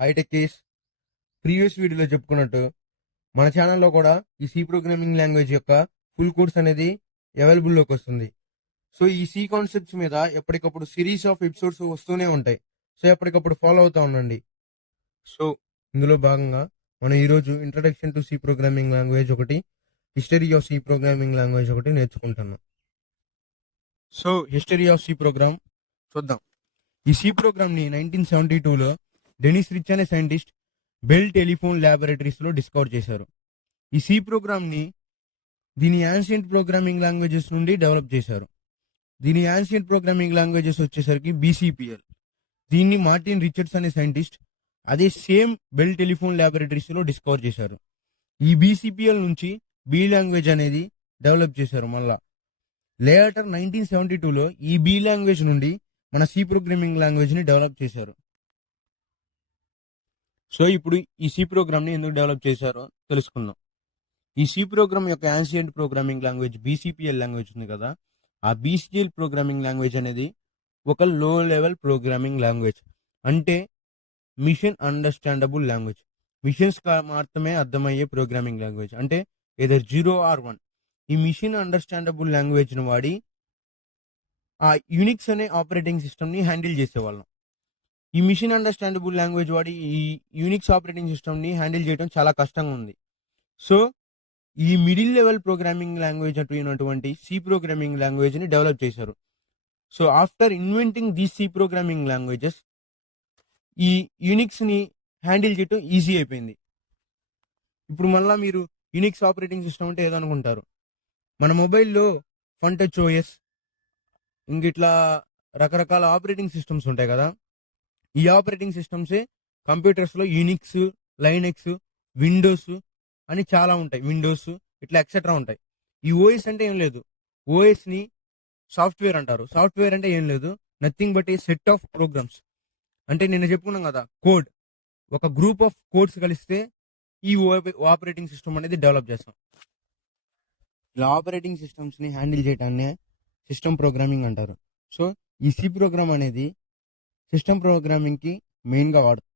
Hitech case previous వీడియోలో చెప్పుకున్నట్టు మన ఛానల్లో కూడా ఈ సి ప్రోగ్రామింగ్ లాంగ్వేజ్ యొక్క ఫుల్ కోర్స్ అనేది అవైలబుల్లోకి వస్తుంది. సో ఈ సి కాన్సెప్ట్స్ మీద ఎప్పటికప్పుడు సిరీస్ ఆఫ్ ఎపిసోడ్స్ వస్తూనే ఉంటాయి. సో ఎప్పటికప్పుడు ఫాలో అవుతా ఉండండి. సో ఇందులో భాగంగా మనం ఈరోజు introduction to C programming language ఒకటి, history of C programming language ఒకటి నేర్చుకుంటున్నాం. So history of C program చూద్దాం. ఈ సి ప్రోగ్రామ్ ని 1972లో డెనిస్ రిచ్ అనే సైంటిస్ట్ బెల్ టెలిఫోన్ ల్యాబొరేటరీస్ లో డిస్కవర్ చేశారు. ఈ సి ప్రోగ్రామ్ ని దీని యాన్షియంట్ ప్రోగ్రామింగ్ లాంగ్వేజెస్ నుండి డెవలప్ చేశారు. దీని యాన్షియంట్ ప్రోగ్రామింగ్ లాంగ్వేజెస్ వచ్చేసరికి బీసీపీఎల్. దీన్ని మార్టిన్ రిచర్డ్స్ అనే సైంటిస్ట్ అదే సేమ్ బెల్ టెలిఫోన్ ల్యాబొరేటరీస్ లో డిస్కవర్ చేశారు. ఈ బీసీపీఎల్ నుంచి బి లాంగ్వేజ్ అనేది డెవలప్ చేశారు. మళ్ళా లేటర్ 1972లో ఈ బి లాంగ్వేజ్ నుండి మన సి ప్రోగ్రామింగ్ లాంగ్వేజ్ ని డెవలప్ చేశారు. సో ఇప్పుడు ఈ సి ప్రోగ్రామ్ ని ఎందుకు డెవలప్ చేశారో తెలుసుకుందాం. ఈ సి ప్రోగ్రామ్ యొక్క ancient programming language BCPL language ఉంది కదా, ఆ బీసీపీఎల్ ప్రోగ్రామింగ్ లాంగ్వేజ్ అనేది ఒక లో లెవెల్ ప్రోగ్రామింగ్ లాంగ్వేజ్. అంటే మిషన్ అండర్స్టాండబుల్ లాంగ్వేజ్, మిషన్స్ మాత్రమే అర్థమయ్యే ప్రోగ్రామింగ్ లాంగ్వేజ్. అంటే ఏదర్ 0 or 1. ఈ మిషన్ అండర్స్టాండబుల్ లాంగ్వేజ్ ని వాడి ఆ యూనిక్స్ అనే ఆపరేటింగ్ సిస్టమ్ ని హ్యాండిల్ చేసేవాళ్ళం. ఈ మిషన్ అండర్స్టాండబుల్ లాంగ్వేజ్ వాడి ఈ యూనిక్స్ ఆపరేటింగ్ సిస్టమ్ ని హ్యాండిల్ చేయడం చాలా కష్టంగా ఉంది. సో ఈ మిడిల్ లెవెల్ ప్రోగ్రామింగ్ లాంగ్వేజ్ అటువంటి సి ప్రోగ్రామింగ్ లాంగ్వేజ్ ని డెవలప్ చేశారు. So after inventing these C programming languages ఈ యూనిక్స్ ని హ్యాండిల్ చేయడం ఈజీ అయిపోయింది. ఇప్పుడు మళ్ళా మీరు యూనిక్స్ ఆపరేటింగ్ సిస్టమ్ అంటే ఏదనుకుంటారు, మన మొబైల్లో ఫన్ టచ్ ఓఎస్ ఇంక ఇట్లా రకరకాల ఆపరేటింగ్ సిస్టమ్స్ ఉంటాయి కదా, ఈ ఆపరేటింగ్ సిస్టమ్సే కంప్యూటర్స్ లో యూనిక్స్, లైనెక్స్, విండోస్ అని చాలా ఉంటాయి. విండోస్ ఇట్లా ఎక్సెట్రా ఉంటాయి. ఈ ఓఎస్ అంటే ఏం లేదు, ఓఎస్ ని సాఫ్ట్వేర్ అంటారు. సాఫ్ట్వేర్ అంటే ఏం లేదు, nothing but a set of programs. అంటే నిన్న చెప్పుకున్నాం కదా, కోడ్, ఒక గ్రూప్ ఆఫ్ కోడ్స్ కలిస్తే ఈ ఆపరేటింగ్ సిస్టమ్ అనేది డెవలప్ చేస్తాం. ఇలా ఆపరేటింగ్ సిస్టమ్స్ ని హ్యాండిల్ చేయడాన్ని సిస్టమ్ ప్రోగ్రామింగ్ అంటారు. సో ఈ సి ప్రోగ్రామ్ అనేది సిస్టమ్ ప్రోగ్రామింగ్ కి మెయిన్ గా వాడుతాం.